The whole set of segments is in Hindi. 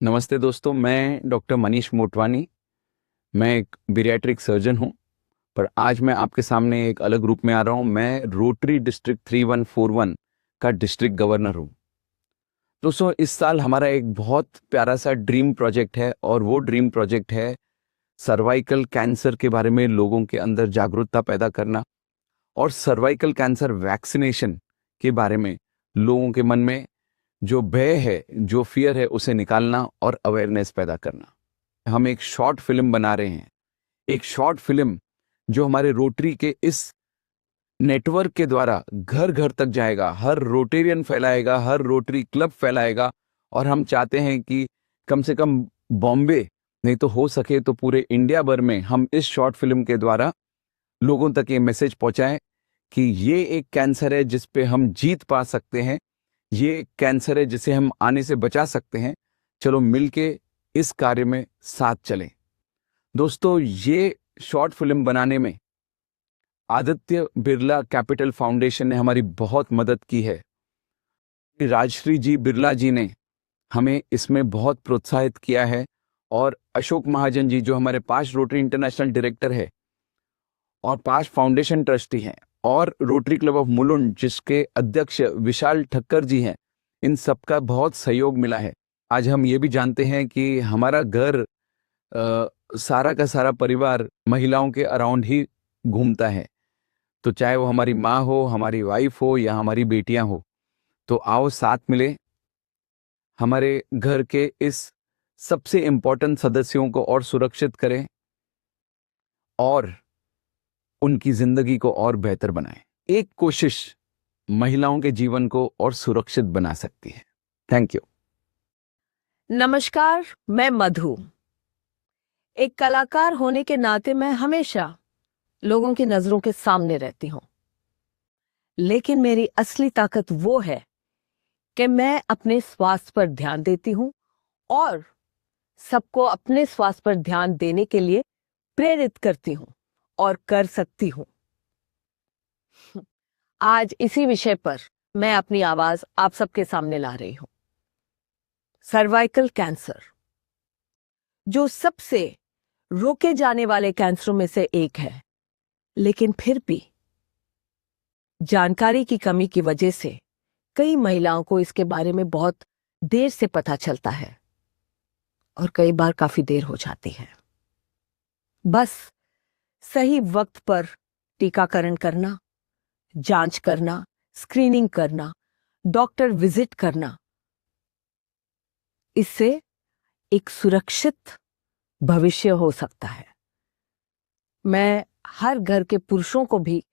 नमस्ते दोस्तों, मैं डॉक्टर मनीष मोटवानी। मैं एक बीरियाट्रिक सर्जन हूं, पर आज मैं आपके सामने एक अलग रूप में आ रहा हूं। मैं रोटरी डिस्ट्रिक्ट 3141 का डिस्ट्रिक्ट गवर्नर हूं। दोस्तों, इस साल हमारा एक बहुत प्यारा सा ड्रीम प्रोजेक्ट है और वो ड्रीम प्रोजेक्ट है सर्वाइकल कैंसर के बारे में लोगों के अंदर जागरूकता पैदा करना और सर्वाइकल कैंसर वैक्सीनेशन के बारे में लोगों के मन में जो भय है, जो फियर है, उसे निकालना और अवेयरनेस पैदा करना। हम एक शॉर्ट फिल्म बना रहे हैं, एक शॉर्ट फिल्म जो हमारे रोटरी के इस नेटवर्क के द्वारा घर घर तक जाएगा, हर रोटेरियन फैलाएगा, हर रोटरी क्लब फैलाएगा। और हम चाहते हैं कि कम से कम बॉम्बे नहीं तो हो सके तो पूरे इंडिया भर में हम इस शॉर्ट फिल्म के द्वारा लोगों तक ये मैसेज पहुंचाएं कि ये एक कैंसर है जिस पे हम जीत पा सकते हैं, ये कैंसर है जिसे हम आने से बचा सकते हैं। चलो मिलके इस कार्य में साथ चलें। दोस्तों, ये शॉर्ट फिल्म बनाने में आदित्य बिरला कैपिटल फाउंडेशन ने हमारी बहुत मदद की है। राजश्री जी बिरला जी ने हमें इसमें बहुत प्रोत्साहित किया है और अशोक महाजन जी जो हमारे पास रोटरी इंटरनेशनल डायरेक्टर है और पास फाउंडेशन ट्रस्टी हैं, और रोटरी क्लब ऑफ मुलुंड जिसके अध्यक्ष विशाल ठक्कर जी हैं, इन सबका बहुत सहयोग मिला है। आज हम ये भी जानते हैं कि हमारा घर सारा का सारा परिवार महिलाओं के अराउंड ही घूमता है। तो चाहे वो हमारी माँ हो, हमारी वाइफ हो या हमारी बेटियां हो, तो आओ साथ मिले, हमारे घर के इस सबसे इम्पोर्टेंट सदस्यों को और सुरक्षित करें और उनकी जिंदगी को और बेहतर बनाएं। एक कोशिश महिलाओं के जीवन को और सुरक्षित बना सकती है। Thank you. नमस्कार, मैं मधु। एक कलाकार होने के नाते मैं हमेशा लोगों की नजरों के सामने रहती हूं, लेकिन मेरी असली ताकत वो है कि मैं अपने स्वास्थ्य पर ध्यान देती हूं और सबको अपने स्वास्थ्य पर ध्यान देने के लिए प्रेरित करती हूं और कर सकती हूं। आज इसी विषय पर मैं अपनी आवाज आप सबके सामने ला रही हूं। सर्वाइकल कैंसर, जो सबसे रोके जाने वाले कैंसरों में से एक है, लेकिन फिर भी जानकारी की कमी की वजह से कई महिलाओं को इसके बारे में बहुत देर से पता चलता है और कई बार काफी देर हो जाती है। बस सही वक्त पर टीकाकरण करना, जांच करना, स्क्रीनिंग करना, डॉक्टर विजिट करना, इससे एक सुरक्षित भविष्य हो सकता है। मैं हर घर के पुरुषों को भी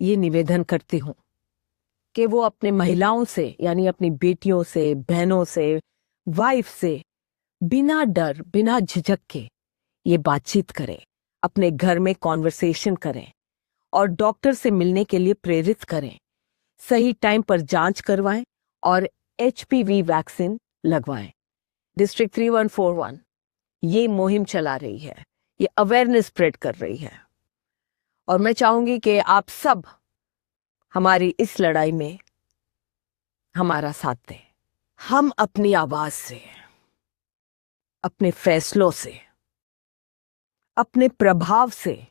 ये निवेदन करती हूं कि वो अपने महिलाओं से, यानी अपनी बेटियों से, बहनों से, वाइफ से बिना डर, बिना झिझक के ये बातचीत करें, अपने घर में कॉन्वर्सेशन करें और डॉक्टर से मिलने के लिए प्रेरित करें। सही टाइम पर जांच करवाएं और HPV वैक्सीन लगवाएं। डिस्ट्रिक्ट 3141 ये मुहिम चला रही है, ये अवेयरनेस स्प्रेड कर रही है और मैं चाहूंगी कि आप सब हमारी इस लड़ाई में हमारा साथ दें। हम अपनी आवाज से, अपने फैसलों से, अपने प्रभाव से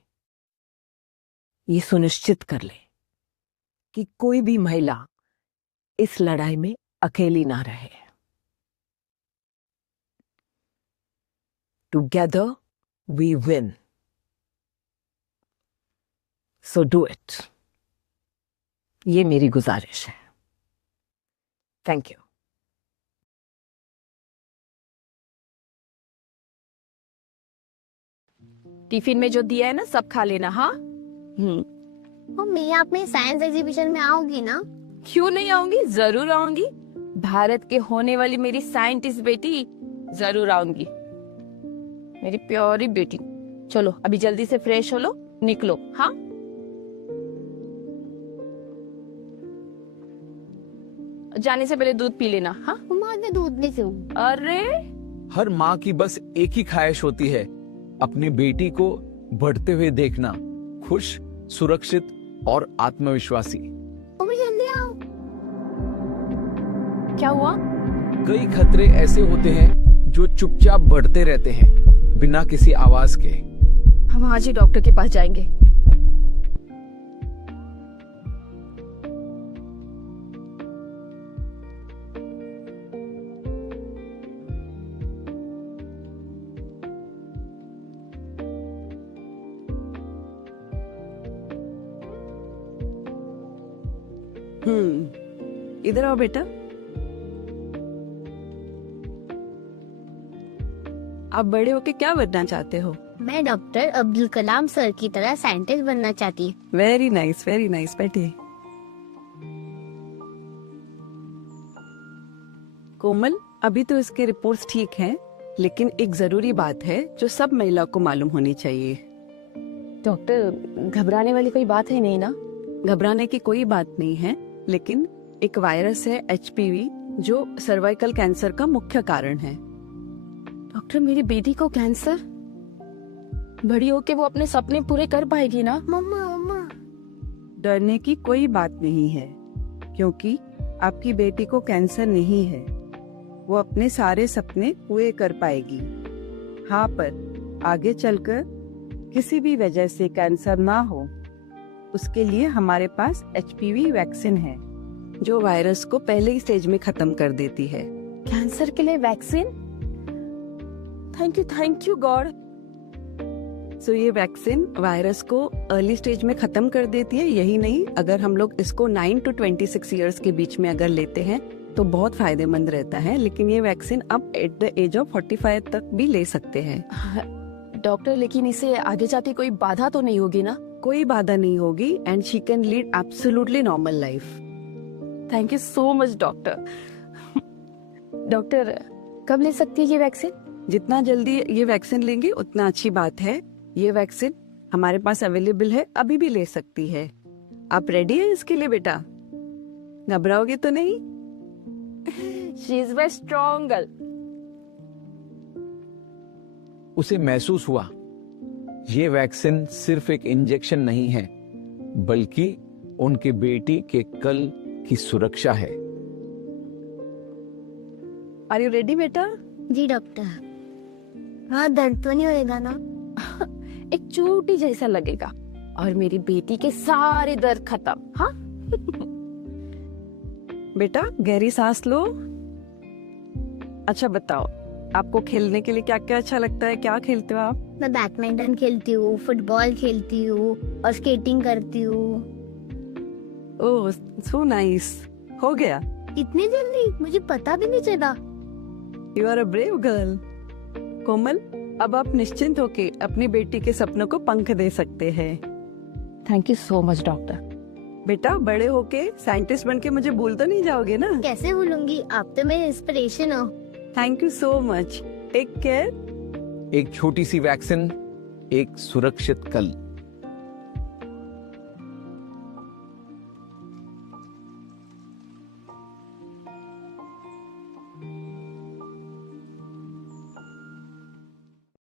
ये सुनिश्चित कर ले कि कोई भी महिला इस लड़ाई में अकेली ना रहे। Together we win. So do it. ये मेरी गुजारिश है। Thank you. टिफिन में जो दिया है ना, सब खा लेना। हाँ। मम्मी, आप मेरी साइंस एग्जीबिशन में आओगी ना? क्यों नहीं आऊंगी, जरूर आऊंगी। भारत के होने वाली मेरी साइंटिस्ट बेटी, जरूर आऊंगी। मेरी प्यारी बेटी। चलो अभी जल्दी से फ्रेश हो लो, निकलो। हाँ। जाने से पहले दूध पी लेना। हाँ। मम्मा, मैं दूध नहीं पीऊँ। अरे, हर माँ की बस एक ही ख्वाहिश होती है, अपनी बेटी को बढ़ते हुए देखना, खुश, सुरक्षित और आत्मविश्वासी। मम्मी जल्दी आओ। क्या हुआ? कई खतरे ऐसे होते हैं जो चुपचाप बढ़ते रहते हैं बिना किसी आवाज के। हम आज ही डॉक्टर के पास जाएंगे। इधर आओ बेटा। आप बड़े होके क्या बनना चाहते हो? मैं डॉक्टर अब्दुल कलाम सर की तरह साइंटिस्ट बनना चाहती हूँ। वेरी नाइस बैठे। कोमल, अभी तो इसके रिपोर्ट्स ठीक हैं, लेकिन एक जरूरी बात है जो सब महिलाओं को मालूम होनी चाहिए। डॉक्टर, घबराने वाली कोई बात है नहीं ना? घबराने की कोई बात नहीं है, लेकिन एक वायरस है HPV जो सर्वाइकल कैंसर का मुख्य कारण है। डॉक्टर, मेरी बेटी को कैंसर? बड़ी होके वो अपने सपने पूरे कर पाएगी ना? मम्मा मम्मा डरने की कोई बात नहीं है, क्योंकि आपकी बेटी को कैंसर नहीं है। वो अपने सारे सपने पूरे कर पाएगी। हाँ, पर आगे चलकर किसी भी वजह से कैंसर ना हो, उसके लिए हमारे पास HPV वैक्सीन है जो वायरस को पहले ही स्टेज में खत्म कर देती है। कैंसर के लिए vaccine? Thank you God. So ये वैक्सीन वायरस को अर्ली स्टेज में खत्म कर देती है। यही नहीं, अगर हम लोग इसको 9 to 26 इयर्स के बीच में अगर लेते हैं तो बहुत फायदेमंद रहता है। लेकिन ये वैक्सीन अब एट द एज ऑफ 45 तक भी ले सकते हैं। डॉक्टर, लेकिन इसे आगे जाके कोई बाधा तो नहीं होगी ना? कोई बाधा नहीं होगी and she can lead absolutely normal life. Thank you so much doctor. Doctor, कब ले सकती है ये वैक्सीन? जितना जल्दी ये वैक्सीन लेंगे उतना अच्छी बात है। ये वैक्सीन हमारे पास अवेलेबल है, अभी भी ले सकती है। आप रेडी हैं इसके लिए बेटा? घबराओगे तो नहीं? She is very strong girl. उसे महसूस हुआ ये वैक्सीन सिर्फ एक इंजेक्शन नहीं है, बल्कि उनके बेटी के कल की सुरक्षा है। आर यू रेडी बेटा? जी डॉक्टर। हाँ, दर्द तो नहीं होएगा ना? एक चोटी जैसा लगेगा और मेरी बेटी के सारे दर्द खत्म। हाँ। बेटा गहरी सांस लो। अच्छा बताओ, आपको खेलने के लिए क्या क्या अच्छा लगता है? क्या खेलते हो आप? मैं बैडमिंटन खेलती हूँ, फुटबॉल खेलती हूँ और स्केटिंग करती हूँ। Oh so nice. हो गया? इतनी जल्दी? मुझे पता भी नहीं चला। You are a brave girl. Komal, अब आप निश्चिंत होके अपनी बेटी के सपनों को पंख दे सकते हैं। Thank you so much doctor. बेटा बड़े होके साइंटिस्ट बनके मुझे भूल तो नहीं जाओगे ना? कैसे भूलूंगी, आप तो मेरी इंस्पिरेशन हो। Thank you so much. Take care. एक छोटी सी वैक्सीन, एक सुरक्षित कल।